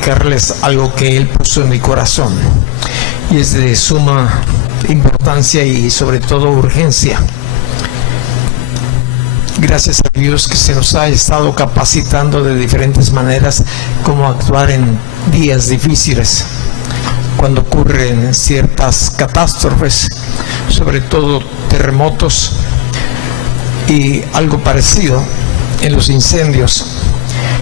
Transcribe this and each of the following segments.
platicarles algo que Él puso en mi corazón y es de suma importancia y sobre todo urgencia. Gracias a Dios que se nos ha estado capacitando de diferentes maneras cómo actuar en días difíciles, cuando ocurren ciertas catástrofes, sobre todo terremotos y algo parecido en los incendios.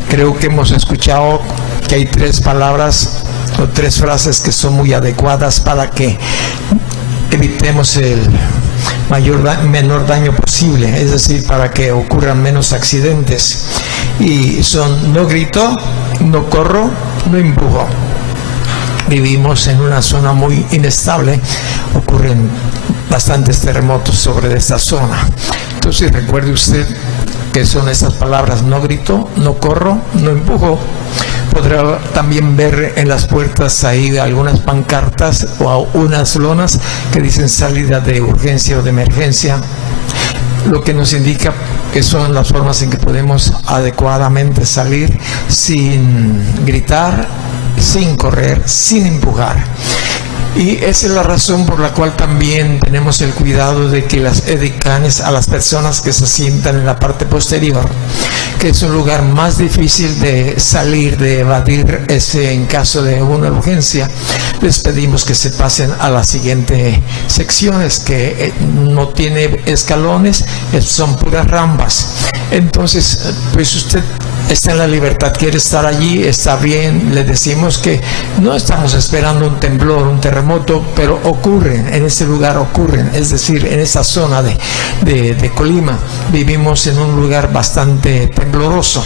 Creo que hemos escuchado que hay 3 palabras o 3 frases que son muy adecuadas para que evitemos el menor daño posible, es decir, para que ocurran menos accidentes. Y son: no grito, no corro, no empujo. Vivimos en una zona muy inestable, ocurren bastantes terremotos sobre esta zona. Entonces recuerde usted que son esas palabras: no grito, no corro, no empujo. Podrá también ver en las puertas ahí algunas pancartas o unas lonas que dicen salida de urgencia o de emergencia, lo que nos indica que son las formas en que podemos adecuadamente salir sin gritar, sin correr, sin empujar. Y esa es la razón por la cual también tenemos el cuidado de que las edecanes a las personas que se sientan en la parte posterior, que es un lugar más difícil de salir, de evadir en caso de una urgencia, les pedimos que se pasen a las siguientes secciones, que no tiene escalones, son puras rampas. Entonces, pues usted está en la libertad, quiere estar allí, está bien. Le decimos que no estamos esperando un temblor, un terremoto, pero ocurren, en ese lugar ocurren, es decir, en esa zona de Colima vivimos en un lugar bastante tembloroso.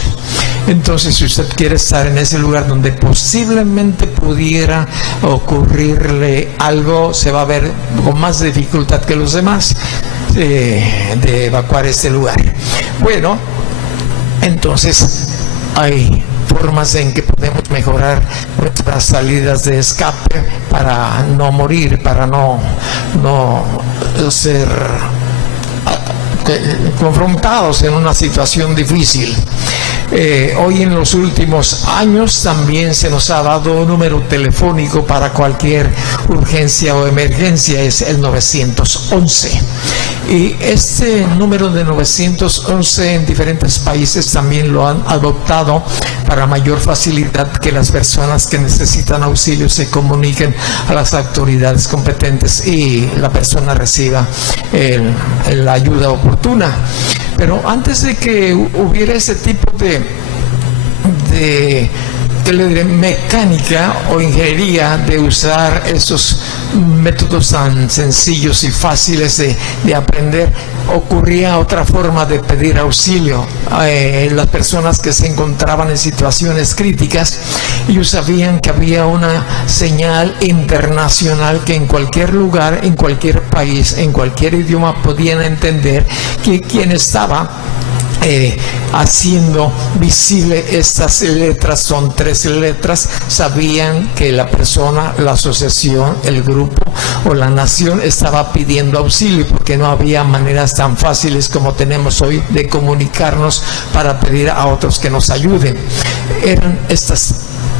Entonces, si usted quiere estar en ese lugar donde posiblemente pudiera ocurrirle algo, se va a ver con más dificultad que los demás de evacuar este lugar. Bueno, entonces hay formas en que podemos mejorar nuestras salidas de escape para no morir, para no ser confrontados en una situación difícil. Hoy, en los últimos años, también se nos ha dado un número telefónico para cualquier urgencia o emergencia, es el 911. Y este número de 911 en diferentes países también lo han adoptado para mayor facilidad que las personas que necesitan auxilio se comuniquen a las autoridades competentes y la persona reciba la ayuda oportuna. Pero antes de que hubiera ese tipo de mecánica o ingeniería de usar esos métodos tan sencillos y fáciles de aprender, ocurría otra forma de pedir auxilio. Las personas que se encontraban en situaciones críticas, ellos sabían que había una señal internacional que en cualquier lugar, en cualquier país, en cualquier idioma podían entender que quien estaba haciendo visible estas letras, son 3 letras, sabían que la persona, la asociación, el grupo o la nación estaba pidiendo auxilio, porque no había maneras tan fáciles como tenemos hoy de comunicarnos para pedir a otros que nos ayuden. Eran estas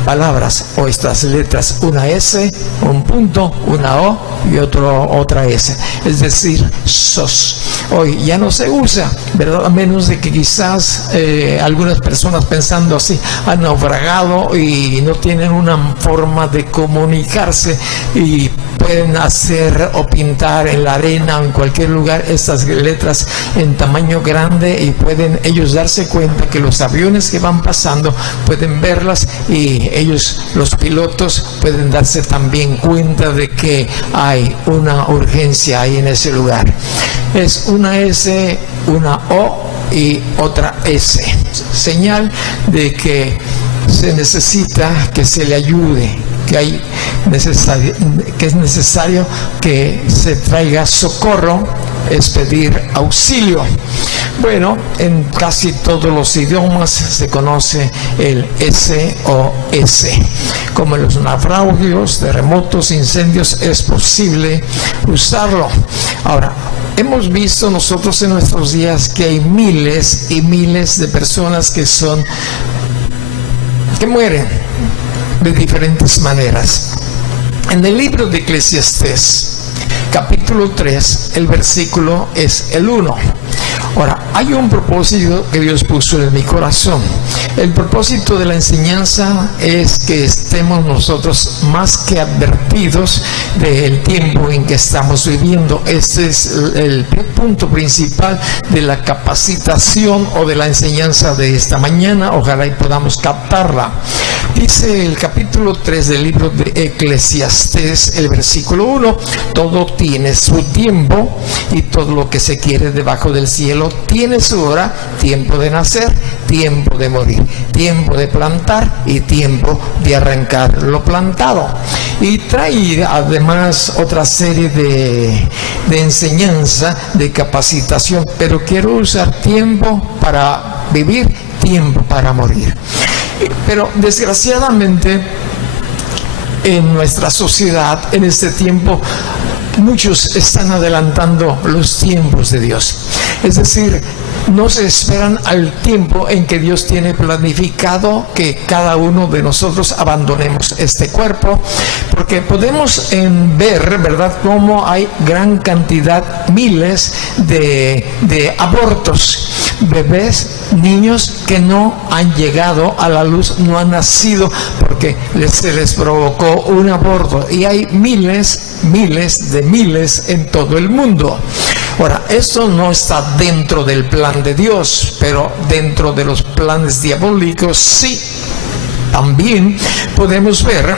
palabras o estas letras, una S, un punto, una O y otra S, es decir, SOS. Hoy ya no se usa, ¿verdad? A menos de que quizás algunas personas, pensando así, han naufragado y no tienen una forma de comunicarse y pueden hacer o pintar en la arena o en cualquier lugar estas letras en tamaño grande, y pueden ellos darse cuenta que los aviones que van pasando pueden verlas, y ellos, los pilotos, pueden darse también cuenta de que hay una urgencia ahí en ese lugar. Es una S, una O y otra S, señal de que se necesita que se le ayude, que es necesario que se traiga socorro, es pedir auxilio. Bueno, en casi todos los idiomas se conoce el SOS. Como en los naufragios, terremotos, incendios, es posible usarlo. Ahora, hemos visto nosotros en nuestros días que hay miles y miles de personas que mueren de diferentes maneras. En el libro de Eclesiastés, capítulo 3, el versículo es el 1. Ahora, hay un propósito que Dios puso en mi corazón. El propósito de la enseñanza es que estemos nosotros más que advertidos del tiempo en que estamos viviendo. Este es el punto principal de la capacitación o de la enseñanza de esta mañana. Ojalá y podamos captarla. Dice el capítulo 3 del libro de Eclesiastés, el versículo 1, todo tiene su tiempo y todo lo que se quiere debajo del cielo tiene su hora, tiempo de nacer, tiempo de morir, tiempo de plantar y tiempo de arrancar lo plantado. Y trae además otra serie de enseñanza, de capacitación, pero quiero usar tiempo para vivir, tiempo para morir. Pero desgraciadamente en nuestra sociedad, en este tiempo, muchos están adelantando los tiempos de Dios. Es decir, no se esperan al tiempo en que Dios tiene planificado que cada uno de nosotros abandonemos este cuerpo, porque podemos ver, ¿verdad?, cómo hay gran cantidad, miles de abortos, bebés, niños que no han llegado a la luz, no han nacido porque se les provocó un aborto, y hay miles en todo el mundo. Ahora, esto no está dentro del plan de Dios, pero dentro de los planes diabólicos sí. También podemos ver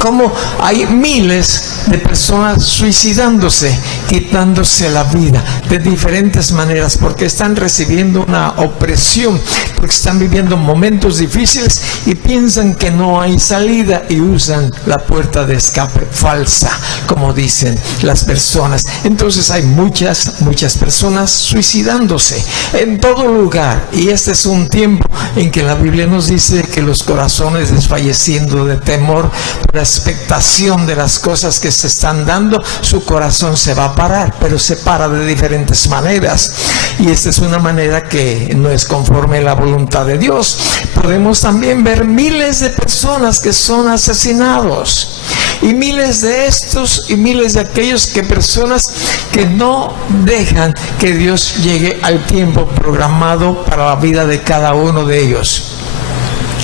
cómo hay miles de personas suicidándose, quitándose la vida de diferentes maneras, porque están recibiendo una opresión, porque están viviendo momentos difíciles y piensan que no hay salida y usan la puerta de escape falsa, como dicen las personas. Entonces hay muchas personas suicidándose en todo lugar, y este es un tiempo en que la Biblia nos dice que los corazones desfalleciendo de temor por la expectación de las cosas que se están dando, su corazón se va a parar, pero se para de diferentes maneras, y esta es una manera que no es conforme a la voluntad de Dios. Podemos también ver miles de personas que son asesinados, y miles de estos y miles de aquellos personas que no dejan que Dios llegue al tiempo programado para la vida de cada uno de ellos.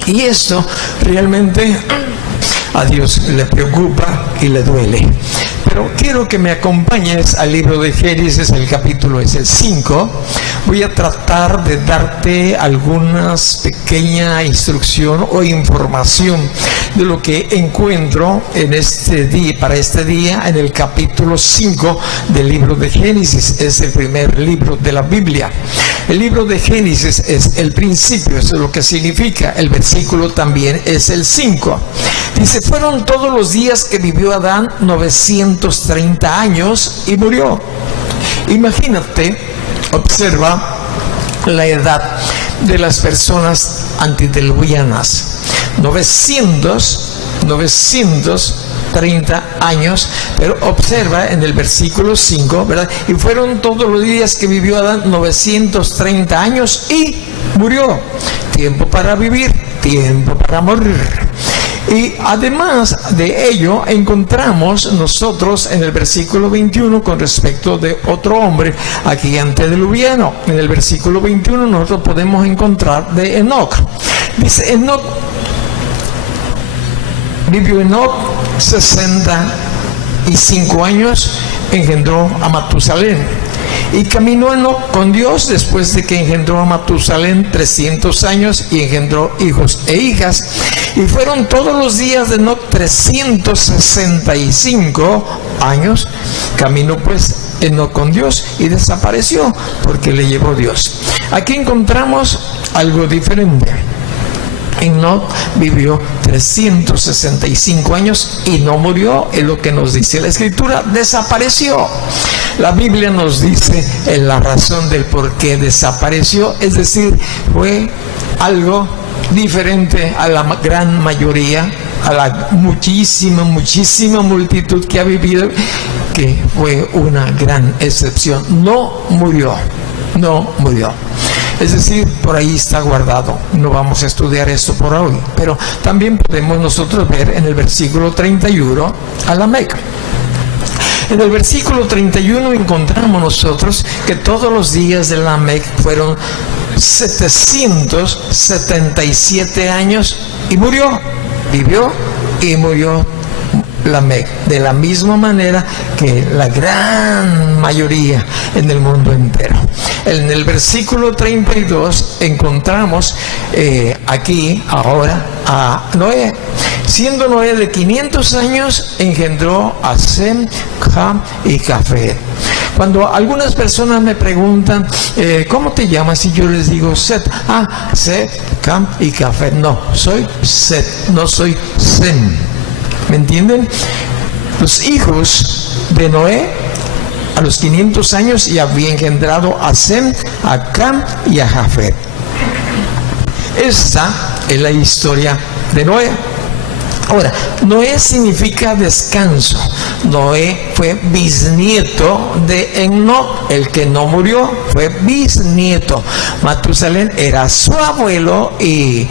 Y esto realmente a Dios le preocupa y le duele. Pero quiero que me acompañes al libro de Génesis, el capítulo es el 5. Voy a tratar de darte algunas pequeña instrucción o información de lo que encuentro en este día, para este día, en el capítulo 5 del libro de Génesis. Es el primer libro de la Biblia. El libro de Génesis es el principio, eso es lo que significa. El versículo también es el 5. Dice, fueron todos los días que vivió Adán 930 años y murió. Imagínate, observa la edad de las personas antediluvianas. 930 años, pero observa en el versículo 5, ¿verdad? Y fueron todos los días que vivió Adán 930 años y murió. Tiempo para vivir, tiempo para morir. Y además de ello, encontramos nosotros en el versículo 21 con respecto de otro hombre aquí antediluviano. En el versículo 21 nosotros podemos encontrar de Enoc. Dice, Enoc, vivió Enoc 65 años, engendró a Matusalén. Y caminó Enoc con Dios después de que engendró a Matusalén 300 años y engendró hijos e hijas. Y fueron todos los días de Enoc 365 años. Caminó pues Enoc con Dios y desapareció porque le llevó Dios. Aquí encontramos algo diferente. Enoc vivió 365 años y no murió, es lo que nos dice la Escritura, desapareció. La Biblia nos dice la razón del por qué desapareció, es decir, fue algo diferente a la gran mayoría, a la muchísima multitud que ha vivido, que fue una gran excepción. No murió. Es decir, por ahí está guardado. No vamos a estudiar esto por hoy, pero también podemos nosotros ver en el versículo 31 a Lamec. En el versículo 31 encontramos nosotros que todos los días de Lamec fueron 777 años y murió. Vivió y murió Lamec, de la misma manera que la gran mayoría en el mundo entero. En el versículo 32 encontramos aquí ahora a Noé. Siendo Noé de 500 años, engendró a Sem, Ham y Jafet. Cuando algunas personas me preguntan, ¿cómo te llamas? Y yo les digo, Set. Set, Ham y Jafet. No, soy Set, no soy Sem. ¿Me entienden? Los hijos de Noé a los 500 años ya había engendrado a Sem, a Cam y a Jafet. Esta es la historia de Noé. Ahora, Noé significa descanso. Noé fue bisnieto de Enoc, el que no murió, fue bisnieto. Matusalén era su abuelo y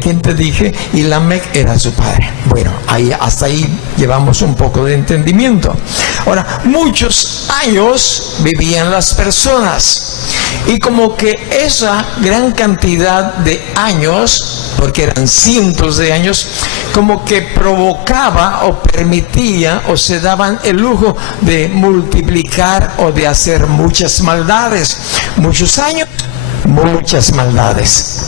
¿quién te dije? Y Lamec era su padre. Bueno, hasta ahí llevamos un poco de entendimiento. Ahora, muchos años vivían las personas y como que esa gran cantidad de años, porque eran cientos de años, como que provocaba o permitía o se daban el lujo de multiplicar o de hacer muchas maldades. Muchos años, muchas maldades.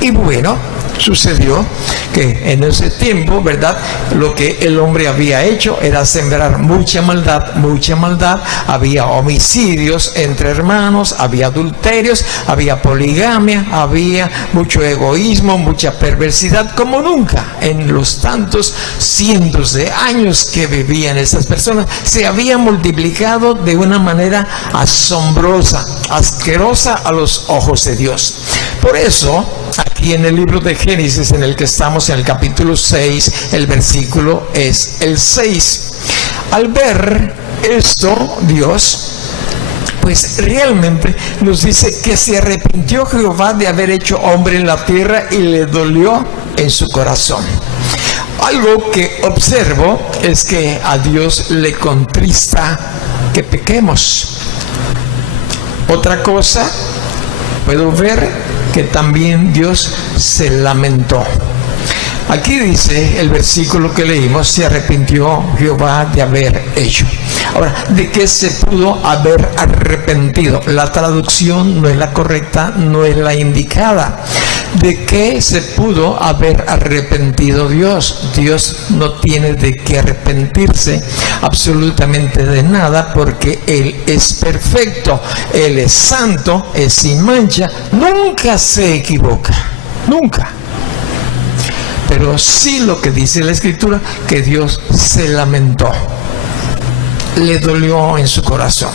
Y bueno, sucedió que en ese tiempo, ¿verdad?, lo que el hombre había hecho era sembrar mucha maldad, había homicidios entre hermanos, había adulterios, había poligamia, había mucho egoísmo, mucha perversidad, como nunca en los tantos cientos de años que vivían estas personas. Se había multiplicado de una manera asombrosa, asquerosa a los ojos de Dios. Por eso, aquí en el libro de Génesis, en el que estamos, en el capítulo 6, el versículo es el 6. Al ver esto, Dios, pues realmente nos dice que se arrepintió Jehová de haber hecho hombre en la tierra y le dolió en su corazón. Algo que observo es que a Dios le contrista que pequemos. Otra cosa, puedo ver que también Dios se lamentó. Aquí dice el versículo que leímos, se arrepintió Jehová de haber hecho. Ahora, ¿de qué se pudo haber arrepentido? La traducción no es la correcta, no es la indicada. ¿De qué se pudo haber arrepentido Dios? Dios no tiene de qué arrepentirse absolutamente de nada, porque Él es perfecto, Él es santo, es sin mancha, nunca se equivoca, nunca. Pero sí lo que dice la Escritura, que Dios se lamentó, le dolió en su corazón.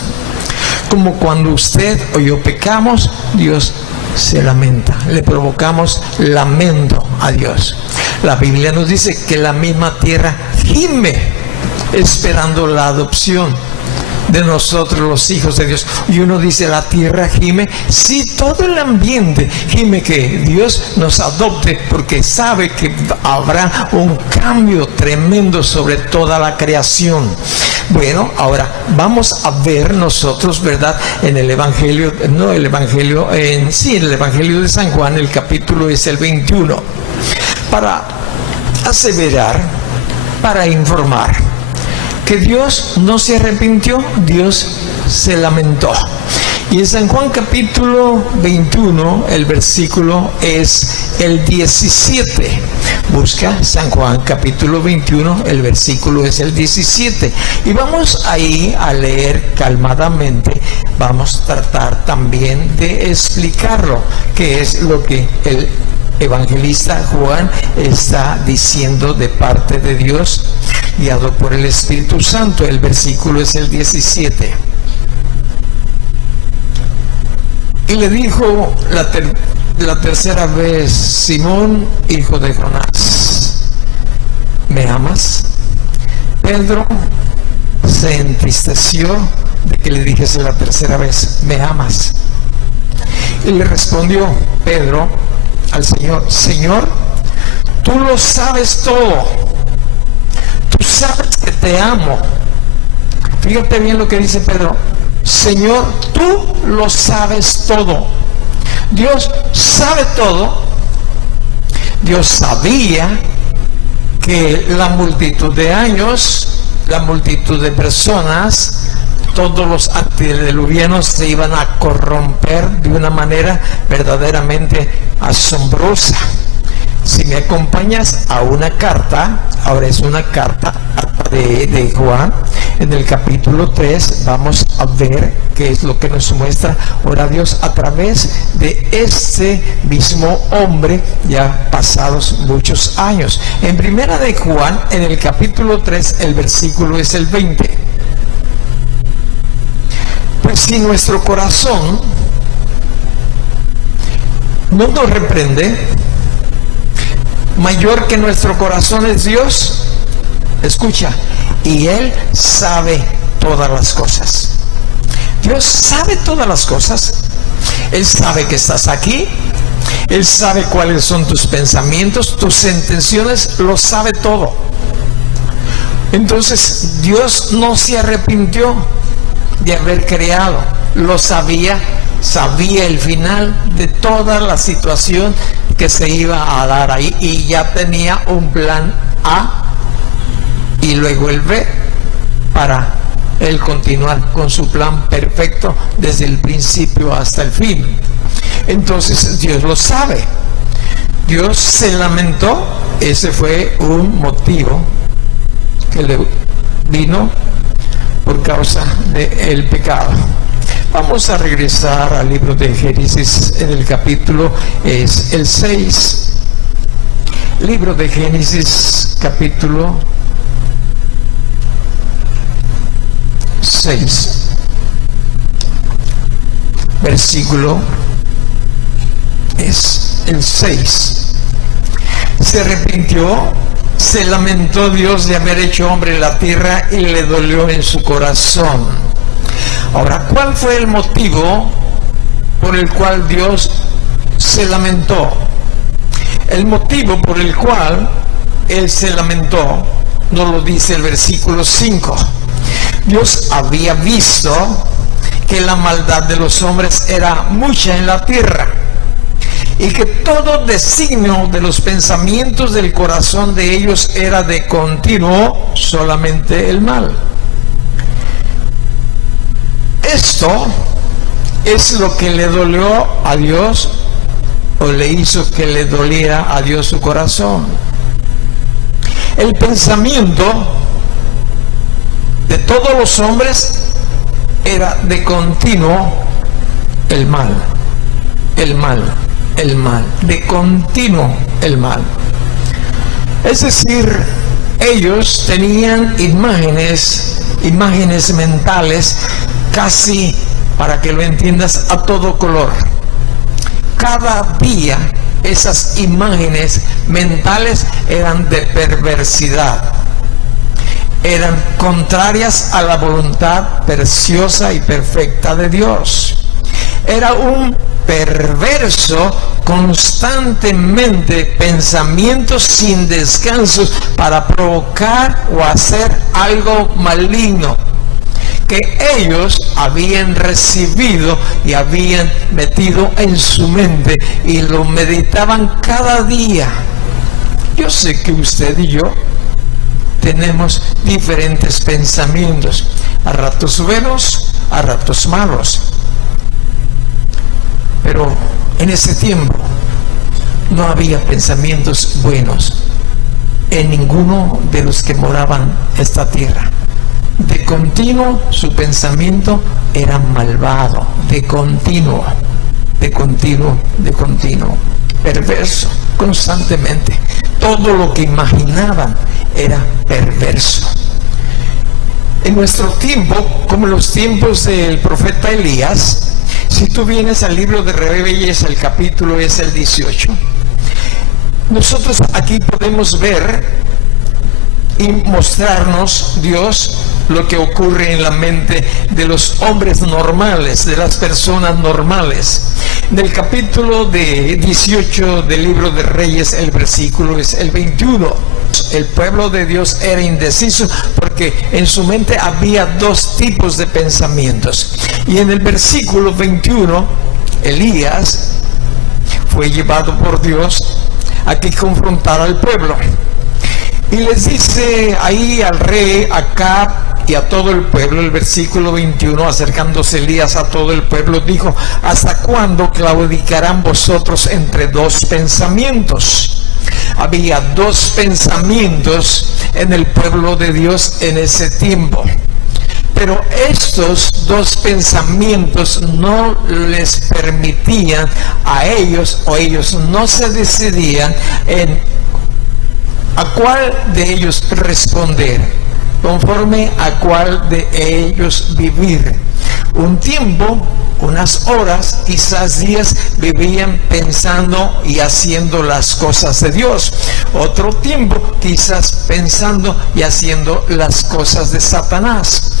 Como cuando usted o yo pecamos, Dios se lamenta, le provocamos lamento a Dios. La Biblia nos dice que la misma tierra gime esperando la adopción de nosotros, los hijos de Dios. Y uno dice, la tierra gime. Sí, todo el ambiente gime que Dios nos adopte, porque sabe que habrá un cambio tremendo sobre toda la creación. Bueno, ahora vamos a ver nosotros, ¿verdad?, en el Evangelio, en el Evangelio de San Juan, el capítulo es el 21, para aseverar, para informar que Dios no se arrepintió, Dios se lamentó. Y en San Juan capítulo 21, el versículo es el 17. Busca San Juan capítulo 21, el versículo es el 17. Y vamos ahí a leer calmadamente. Vamos a tratar también de explicarlo, que es lo que el evangelista Juan está diciendo de parte de Dios, guiado por el Espíritu Santo. El versículo es el 17. Y le dijo la tercera vez: Simón, hijo de Jonás, ¿me amas? Pedro se entristeció de que le dijese la tercera vez: ¿me amas? Y le respondió Pedro al Señor: Señor, tú lo sabes todo. Tú sabes que te amo. Fíjate bien lo que dice Pedro. Señor, tú lo sabes todo. Dios sabe todo. Dios sabía que la multitud de años, la multitud de personas, todos los antediluvianos se iban a corromper de una manera verdaderamente asombrosa. Si me acompañas a una carta, ahora es una carta de Juan, en el capítulo 3, vamos a ver qué es lo que nos muestra ahora Dios a través de este mismo hombre, ya pasados muchos años. En primera de Juan, en el capítulo 3, el versículo es el 20. Pues si nuestro corazón no nos reprende, mayor que nuestro corazón es Dios. Escucha, y Él sabe todas las cosas. Dios sabe todas las cosas. Él sabe que estás aquí. Él sabe cuáles son tus pensamientos, tus intenciones, lo sabe todo. Entonces, Dios no se arrepintió de haber creado. Lo sabía, sabía el final de toda la situación que se iba a dar ahí, y ya tenía un plan A y luego el B para él continuar con su plan perfecto desde el principio hasta el fin. Entonces Dios lo sabe. Dios se lamentó. Ese fue un motivo que le vino por causa del pecado. Vamos a regresar al libro de Génesis, en el capítulo es el 6. Libro de Génesis, capítulo 6, versículo es el 6. Se arrepintió, se lamentó Dios de haber hecho hombre en la tierra y le dolió en su corazón. Ahora, ¿cuál fue el motivo por el cual Dios se lamentó? El motivo por el cual Él se lamentó nos lo dice el versículo 5. Dios había visto que la maldad de los hombres era mucha en la tierra, y que todo designio de los pensamientos del corazón de ellos era de continuo solamente el mal. Esto es lo que le dolió a Dios, o le hizo que le doliera a Dios su corazón. El pensamiento de todos los hombres era de continuo el mal, el mal, el mal, de continuo el mal. Es decir, ellos tenían imágenes mentales, casi, para que lo entiendas, a todo color. Cada día esas imágenes mentales eran de perversidad, eran contrarias a la voluntad preciosa y perfecta de Dios. Era un perverso constantemente pensamientos sin descanso para provocar o hacer algo maligno que ellos habían recibido y habían metido en su mente y lo meditaban cada día. Yo sé que usted y yo tenemos diferentes pensamientos, a ratos buenos, a ratos malos, pero en ese tiempo no había pensamientos buenos en ninguno de los que moraban esta tierra. De continuo su pensamiento era malvado, de continuo, perverso, constantemente. Todo lo que imaginaban era perverso. En nuestro tiempo, como en los tiempos del profeta Elías, si tú vienes al libro de Reyes, el capítulo es el 18, nosotros aquí podemos ver y mostrarnos Dios lo que ocurre en la mente de los hombres normales, de las personas normales. En el capítulo 18 del libro de Reyes, el versículo es el 21. El pueblo de Dios era indeciso porque en su mente había dos tipos de pensamientos. Y en el versículo 21, Elías fue llevado por Dios a que confrontara al pueblo. Y les dice ahí al rey Acab y a todo el pueblo, el versículo 21, acercándose Elías a todo el pueblo, dijo: ¿hasta cuándo claudicarán vosotros entre dos pensamientos? Había dos pensamientos en el pueblo de Dios en ese tiempo. Pero estos dos pensamientos no les permitían a ellos, o ellos no se decidían en a cuál de ellos responder, conforme a cuál de ellos vivir. Un tiempo, unas horas, quizás días, vivían pensando y haciendo las cosas de Dios. Otro tiempo, quizás pensando y haciendo las cosas de Satanás.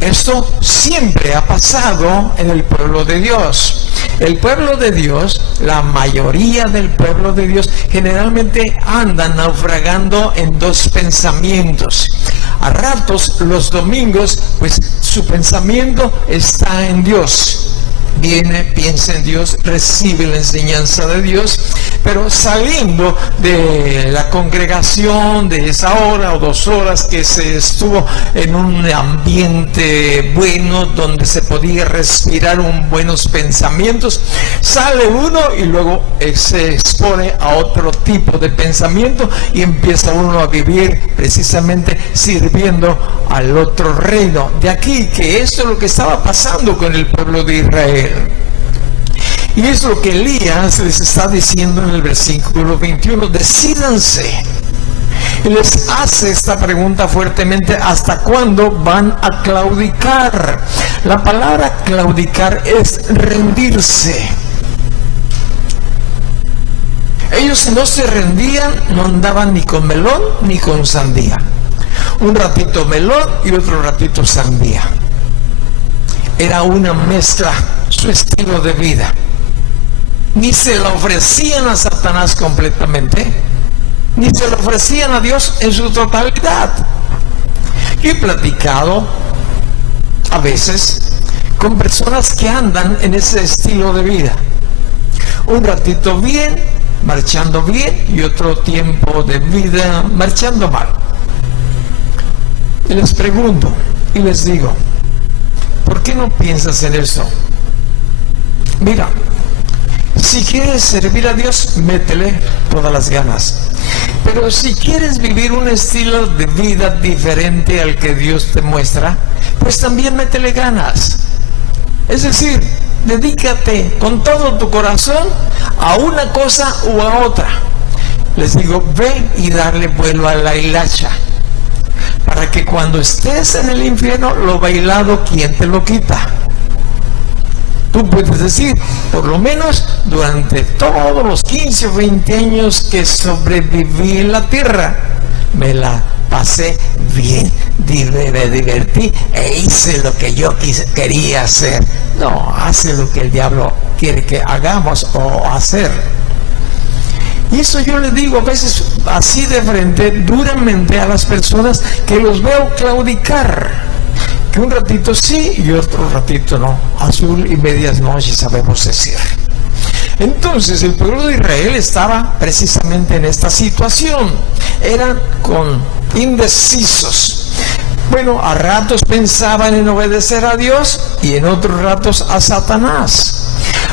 Esto siempre ha pasado en el pueblo de Dios. El pueblo de Dios, la mayoría del pueblo de Dios, generalmente andan naufragando en dos pensamientos. A ratos, los domingos, pues su pensamiento está en Dios. Viene, piensa en Dios, recibe la enseñanza de Dios, pero saliendo de la congregación de esa hora o 2 horas que se estuvo en un ambiente bueno, donde se podía respirar buenos pensamientos, sale uno y luego se expone a otro tipo de pensamiento y empieza uno a vivir precisamente sirviendo al otro reino. De aquí que esto es lo que estaba pasando con el pueblo de Israel. Y es lo que Elías les está diciendo en el versículo 21. Decídanse. Y les hace esta pregunta fuertemente: ¿hasta cuándo van a claudicar? La palabra claudicar es rendirse. Ellos no se rendían, no andaban ni con melón ni con sandía. Un ratito melón y otro ratito sandía. Era una mezcla, su estilo de vida. Ni se lo ofrecían a Satanás completamente, ni se lo ofrecían a Dios en su totalidad. Yo he platicado a veces con personas que andan en ese estilo de vida. Un ratito bien, marchando bien, y otro tiempo de vida marchando mal. Y les pregunto y les digo: ¿por qué no piensas en eso? Mira, si quieres servir a Dios, métele todas las ganas. Pero si quieres vivir un estilo de vida diferente al que Dios te muestra, pues también métele ganas. Es decir, dedícate con todo tu corazón a una cosa u a otra. Les digo, ve y darle vuelo a la hilacha, para que cuando estés en el infierno, lo bailado, ¿quién te lo quita? Tú puedes decir, por lo menos durante todos los 15 o 20 años que sobreviví en la tierra, me la pasé bien, me divertí e hice lo que yo quería hacer. No, hace lo que el diablo quiere que hagamos o hacer. Y eso yo le digo a veces así de frente, duramente, a las personas que los veo claudicar. Que un ratito sí y otro ratito no. Azul y medias noches, sabemos decir. Entonces el pueblo de Israel estaba precisamente en esta situación. Eran indecisos. Bueno, a ratos pensaban en obedecer a Dios y en otros ratos a Satanás.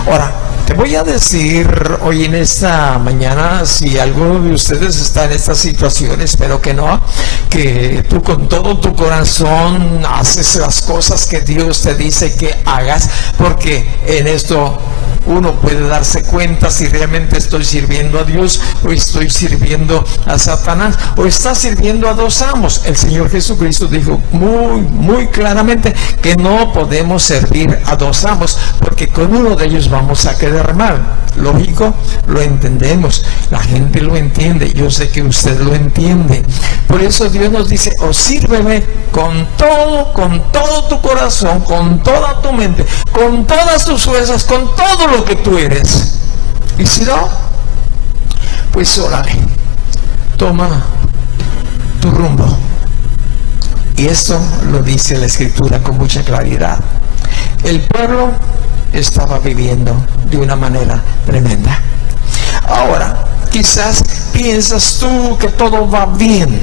Ahora, te voy a decir hoy en esta mañana, si alguno de ustedes está en esta situación, espero que no, que tú con todo tu corazón haces las cosas que Dios te dice que hagas, porque en esto uno puede darse cuenta si realmente estoy sirviendo a Dios o estoy sirviendo a Satanás o está sirviendo a dos amos. El Señor Jesucristo dijo muy claramente que no podemos servir a dos amos, porque con uno de ellos vamos a quedar mal. Lógico, lo entendemos, la gente lo entiende, yo sé que usted lo entiende. Por eso Dios nos dice: o sírveme con todo tu corazón, con toda tu mente, con todas tus fuerzas, con todo lo que tú eres. Y si no, pues órale, toma tu rumbo. Y esto lo dice la Escritura con mucha claridad. El pueblo estaba viviendo de una manera tremenda. Ahora, quizás piensas tú que todo va bien.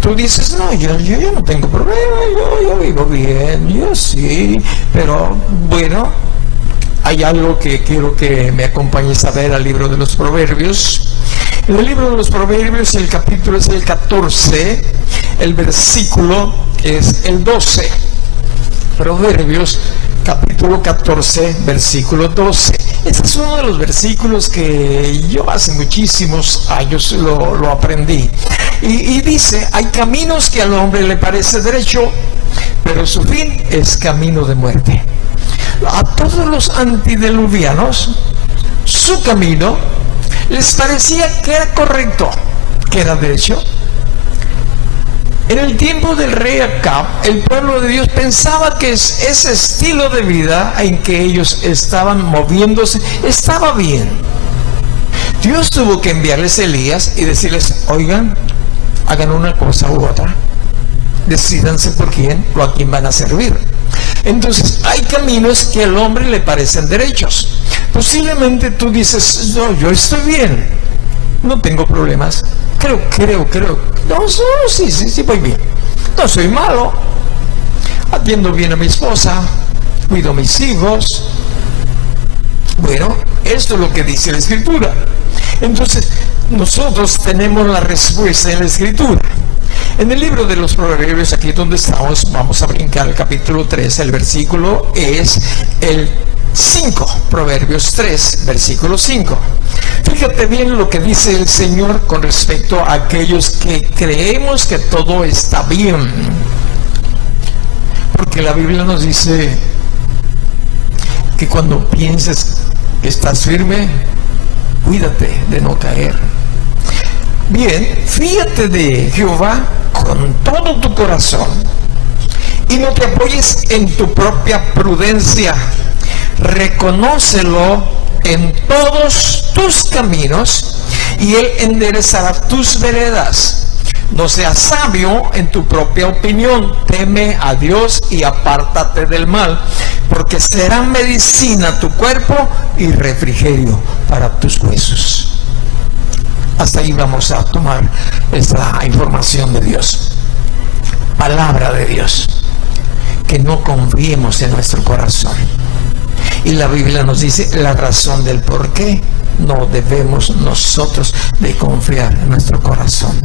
Tú dices: no, yo no tengo problema, yo vivo bien, yo sí. Pero bueno, hay algo que quiero que me acompañes a ver al libro de los Proverbios. En el libro de los Proverbios, el capítulo es el 14, el versículo es el 12. Proverbios capítulo 14, versículo 12. Este es uno de los versículos que yo hace muchísimos años lo aprendí. Y dice: hay caminos que al hombre le parece derecho, pero su fin es camino de muerte. A todos los antediluvianos, su camino les parecía que era correcto, que era derecho. En el tiempo del rey Acab, el pueblo de Dios pensaba que ese estilo de vida en que ellos estaban moviéndose estaba bien. Dios tuvo que enviarles a Elías y decirles: oigan, hagan una cosa u otra, decídanse por quién o a quién van a servir. Entonces, hay caminos que al hombre le parecen derechos. Posiblemente tú dices: no, yo estoy bien, no tengo problemas, creo. No, sí, voy bien. No soy malo. Atiendo bien a mi esposa, cuido a mis hijos. Bueno, esto es lo que dice la Escritura. Entonces, nosotros tenemos la respuesta en la Escritura. En el libro de los Proverbios, aquí donde estamos, vamos a brincar al capítulo 3, el versículo es el 5, Proverbios 3, versículo 5. Fíjate bien lo que dice el Señor con respecto a aquellos que creemos que todo está bien. Porque la Biblia nos dice que cuando pienses que estás firme, cuídate de no caer. Bien, fíjate de Jehová con todo tu corazón y no te apoyes en tu propia prudencia. Reconócelo en todos tus caminos y Él enderezará tus veredas. No seas sabio en tu propia opinión, teme a Dios y apártate del mal, porque será medicina a tu cuerpo y refrigerio para tus huesos. Hasta ahí vamos a tomar esta información de Dios, palabra de Dios. Que no confiemos en nuestro corazón. Y la Biblia nos dice la razón del por qué no debemos nosotros de confiar en nuestro corazón.